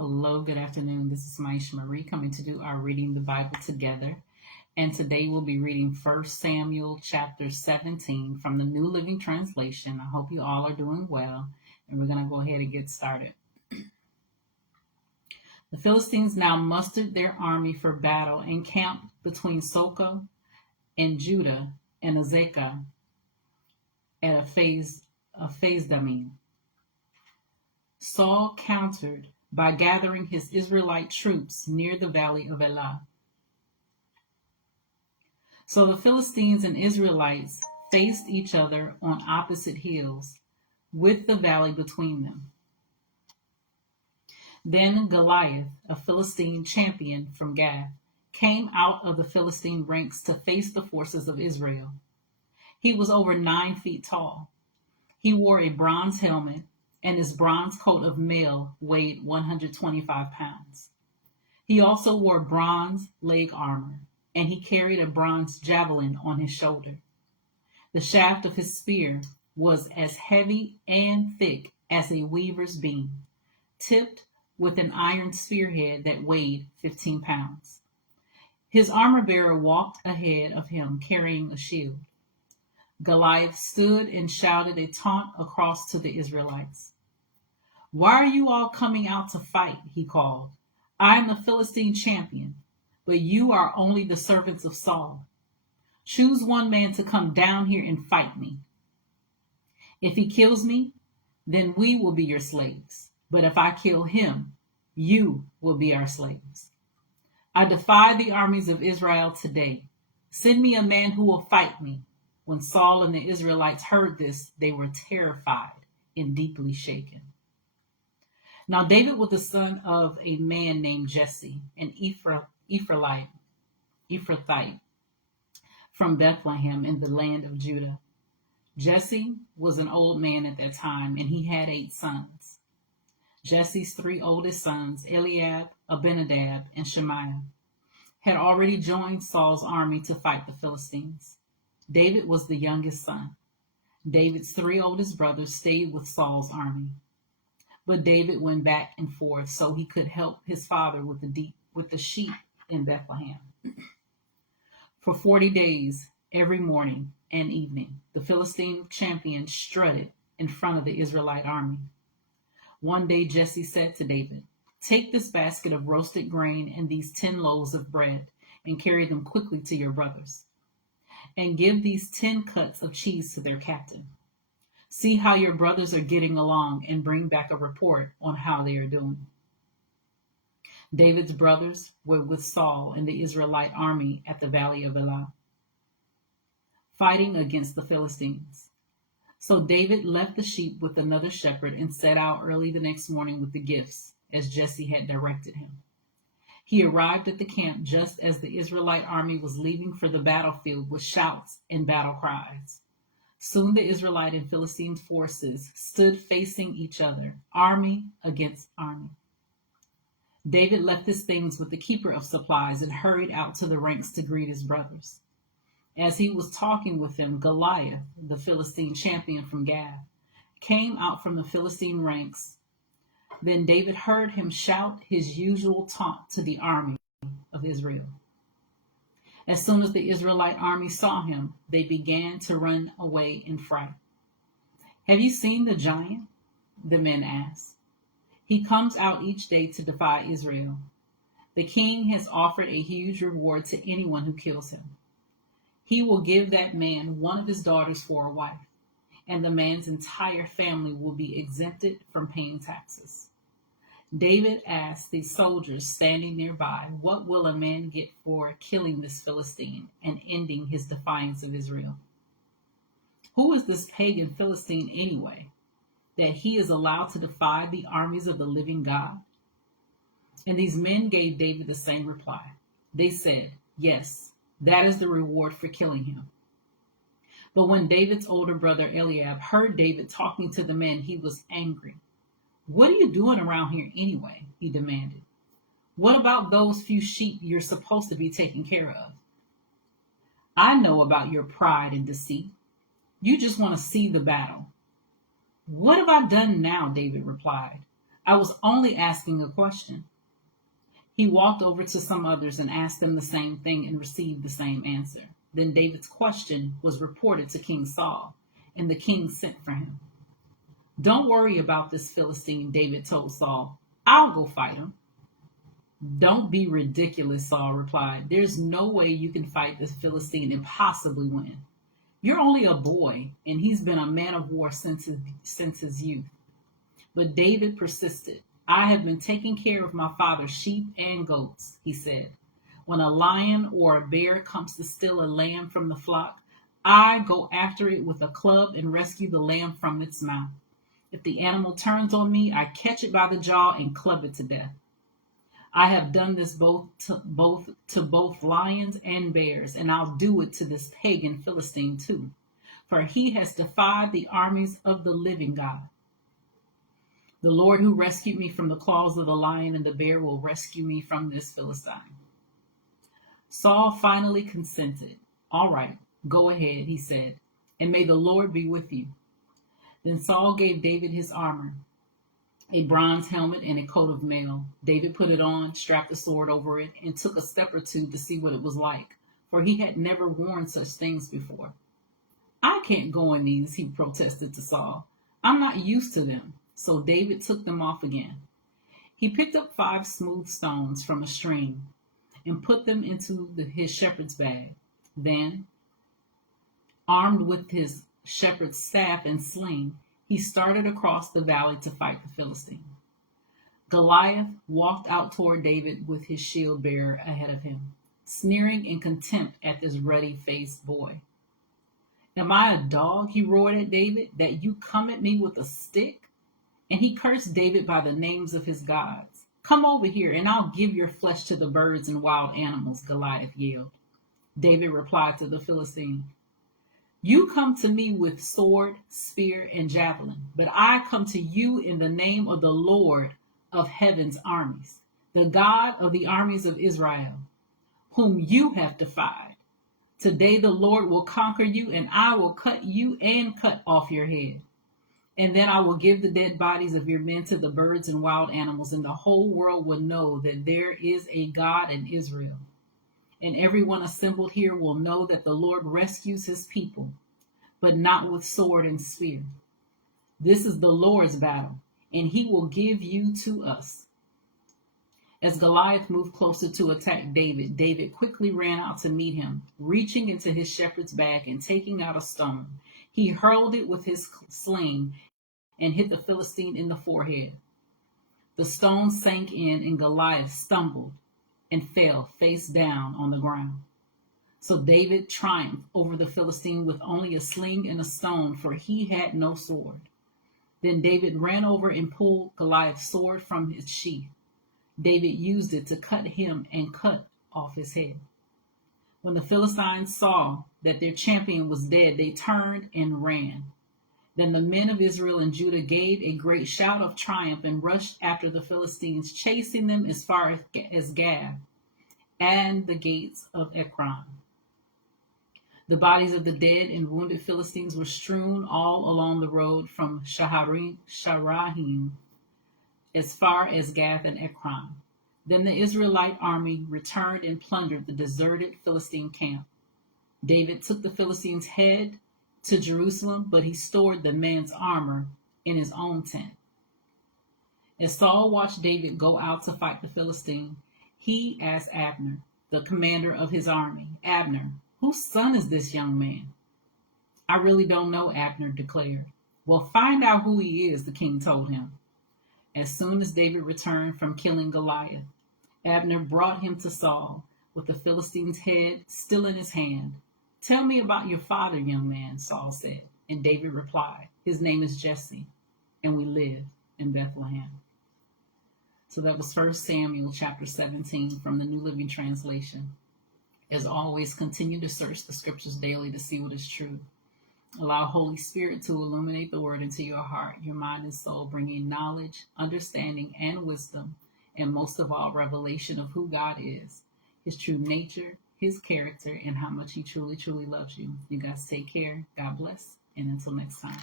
Hello, good afternoon. This is Myesha Marie coming to do our reading the Bible together. And today we'll be reading 1 Samuel chapter 17 from the New Living Translation. I hope you all are doing well, and we're going to go ahead and get started. The Philistines now mustered their army for battle and camped between Soko and Judah and Azekah at Phasdammim. Saul countered by gathering his Israelite troops near the valley of Elah. So the Philistines and Israelites faced each other on opposite hills, with the valley between them. Then Goliath, a Philistine champion from Gath, came out of the Philistine ranks to face the forces of Israel. He was over 9 feet tall. He wore a bronze helmet, and his bronze coat of mail weighed 125 pounds. He also wore bronze leg armor, and he carried a bronze javelin on his shoulder. The shaft of his spear was as heavy and thick as a weaver's beam, tipped with an iron spearhead that weighed 15 pounds. His armor-bearer walked ahead of him carrying a shield. Goliath stood and shouted a taunt across to the Israelites. "Why are you all coming out to fight?" he called. "I am the Philistine champion, but you are only the servants of Saul. Choose one man to come down here and fight me. If he kills me, then we will be your slaves. But if I kill him, you will be our slaves. I defy the armies of Israel today. Send me a man who will fight me." When Saul and the Israelites heard this, they were terrified and deeply shaken. Now David was the son of a man named Jesse, an Ephrathite from Bethlehem in the land of Judah. Jesse was an old man at that time, and he had 8 sons. Jesse's 3 oldest sons, Eliab, Abinadab, and Shemaiah, had already joined Saul's army to fight the Philistines. David was the youngest son. David's 3 oldest brothers stayed with Saul's army. But David went back and forth so he could help his father with the sheep in Bethlehem. For 40 days, every morning and evening, the Philistine champion strutted in front of the Israelite army. One day Jesse said to David, "Take this basket of roasted grain and these 10 loaves of bread and carry them quickly to your brothers. And give these 10 cuts of cheese to their captain. See how your brothers are getting along and bring back a report on how they are doing." David's brothers were with Saul and the Israelite army at the valley of Elah, fighting against the Philistines. So David left the sheep with another shepherd and set out early the next morning with the gifts, as Jesse had directed him. He arrived at the camp just as the Israelite army was leaving for the battlefield with shouts and battle cries. Soon the Israelite and Philistine forces stood facing each other, army against army. David left his things with the keeper of supplies and hurried out to the ranks to greet his brothers. As he was talking with them, Goliath, the Philistine champion from Gath, came out from the Philistine ranks. Then David heard him shout his usual taunt to the army of Israel. As soon as the Israelite army saw him, they began to run away in fright. "Have you seen the giant?" the men asked. "He comes out each day to defy Israel. The king has offered a huge reward to anyone who kills him. He will give that man one of his daughters for a wife, and the man's entire family will be exempted from paying taxes." David asked the soldiers standing nearby, "What will a man get for killing this Philistine and ending his defiance of Israel? Who is this pagan Philistine anyway, that he is allowed to defy the armies of the living God?" And these men gave David the same reply. They said, "Yes, that is the reward for killing him." But when David's older brother Eliab heard David talking to the men, he was angry. "What are you doing around here anyway?" he demanded. "What about those few sheep you're supposed to be taking care of? I know about your pride and deceit. You just want to see the battle." "What have I done now?" David replied. I was only asking a question. He walked over to some others and asked them the same thing and received the same answer. Then David's question was reported to King Saul, and the king sent for him. Don't worry about this Philistine, David told Saul. I'll go fight him. Don't be ridiculous, Saul replied. There's no way you can fight this Philistine and possibly win. You're only a boy, and he's been a man of war since his youth. But David persisted. I have been taking care of my father's sheep and goats, he said. When a lion or a bear comes to steal a lamb from the flock, I go after it with a club and rescue the lamb from its mouth. If the animal turns on me, I catch it by the jaw and club it to death. I have done this to both lions and bears, and I'll do it to this pagan Philistine too, for he has defied the armies of the living God. The Lord who rescued me from the claws of the lion and the bear will rescue me from this Philistine. Saul finally consented. All right, go ahead, he said, and may the Lord be with you. Then Saul gave David his armor, a bronze helmet and a coat of mail. David put it on, strapped a sword over it, and took a step or two to see what it was like, for he had never worn such things before. I can't go in these, he protested to Saul. I'm not used to them. So David took them off again. He picked up 5 smooth stones from a stream and put them into his shepherd's bag. Then, armed with his shepherd's staff and sling, he started across the valley to fight the Philistine. Goliath walked out toward David with his shield bearer ahead of him, sneering in contempt at this ruddy-faced boy. Am I a dog, he roared at David, that you come at me with a stick? And he cursed David by the names of his gods. Come over here, and I'll give your flesh to the birds and wild animals, Goliath yelled. David replied to the Philistine, You come to me with sword, spear, and javelin, but I come to you in the name of the Lord of heaven's armies, the God of the armies of Israel, whom you have defied. Today the Lord will conquer you, and I will cut you and cut off your head. And then I will give the dead bodies of your men to the birds and wild animals, and the whole world will know that there is a God in Israel. And everyone assembled here will know that the Lord rescues his people, but not with sword and spear. This is the Lord's battle, and he will give you to us. As Goliath moved closer to attack David, David quickly ran out to meet him, reaching into his shepherd's bag and taking out a stone. He hurled it with his sling and hit the Philistine in the forehead. The stone sank in, and Goliath stumbled and fell face down on the ground. So David triumphed over the Philistine with only a sling and a stone, for he had no sword. Then David ran over and pulled Goliath's sword from its sheath. David used it to cut him and cut off his head. When the Philistines saw that their champion was dead, they turned and ran. Then the men of Israel and Judah gave a great shout of triumph and rushed after the Philistines, chasing them as far as Gath and the gates of Ekron. The bodies of the dead and wounded Philistines were strewn all along the road from Shaaraim as far as Gath and Ekron. Then the Israelite army returned and plundered the deserted Philistine camp. David took the Philistines' head to Jerusalem, but he stored the man's armor in his own tent. As Saul watched David go out to fight the Philistine, he asked Abner, the commander of his army, Abner, whose son is this young man? I really don't know, Abner declared. Well, find out who he is, the king told him. As soon as David returned from killing Goliath, Abner brought him to Saul with the Philistine's head still in his hand. Tell me about your father, young man, Saul said. And David replied, his name is Jesse, and we live in Bethlehem. So that was 1 Samuel chapter 17 from the New Living Translation. As always, continue to search the scriptures daily to see what is true. Allow Holy Spirit to illuminate the word into your heart, your mind, and soul, bringing knowledge, understanding, and wisdom, and most of all, revelation of who God is, his true nature, his character, and how much he truly, truly loves you. You guys take care. God bless. And until next time.